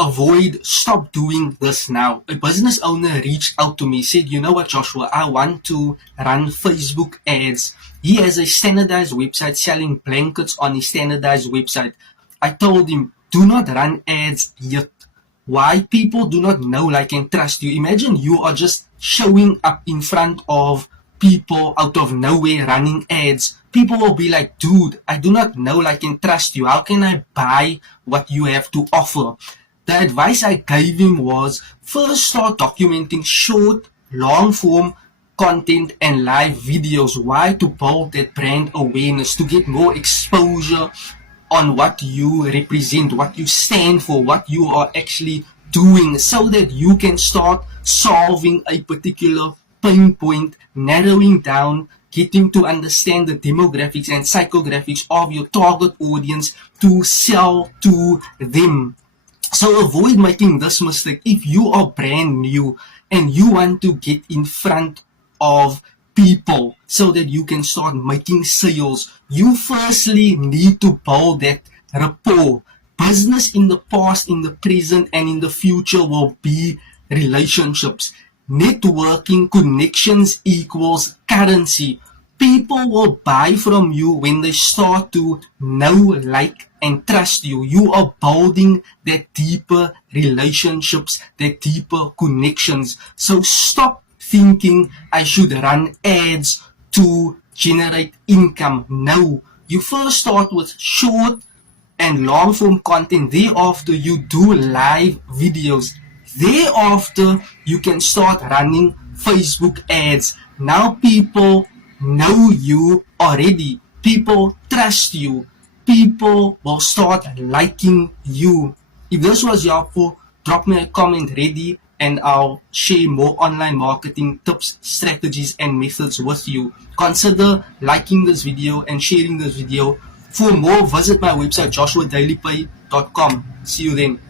avoid, stop doing this now. A business owner reached out to me, said, you know what, Joshua, I want to run Facebook ads. He has a standardized website selling blankets on his standardized website. I told him, do not run ads yet. Why? People do not know, like, and trust you. Imagine you are just showing up in front of people out of nowhere running ads. People will be like, dude, I do not know, like, and trust you. How can I buy what you have to offer? The advice I gave him was, first start documenting short, long form content and live videos. Why? To build that brand awareness, to get more exposure on what you represent, what you stand for, what you are actually doing, so that you can start solving a particular pain point, narrowing down, getting to understand the demographics and psychographics of your target audience to sell to them. So avoid making this mistake. If you are brand new and you want to get in front of people so that you can start making sales, you firstly need to build that rapport. Business in the past, in the present, and in the future will be relationships. Networking, connections equals currency. People will buy from you when they start to know, like, and trust you. You are building that deeper relationships, that deeper connections. So stop thinking I should run ads to generate income. No, you first start with short and long form content. Thereafter, you do live videos. Thereafter, you can start running Facebook ads. Now people know you already. People trust you. People will start liking you. If this was helpful, drop me a comment ready and I'll share more online marketing tips, strategies, and methods with you. Consider liking this video and sharing this video. For more, visit my website, joshuadailypay.com. See you then.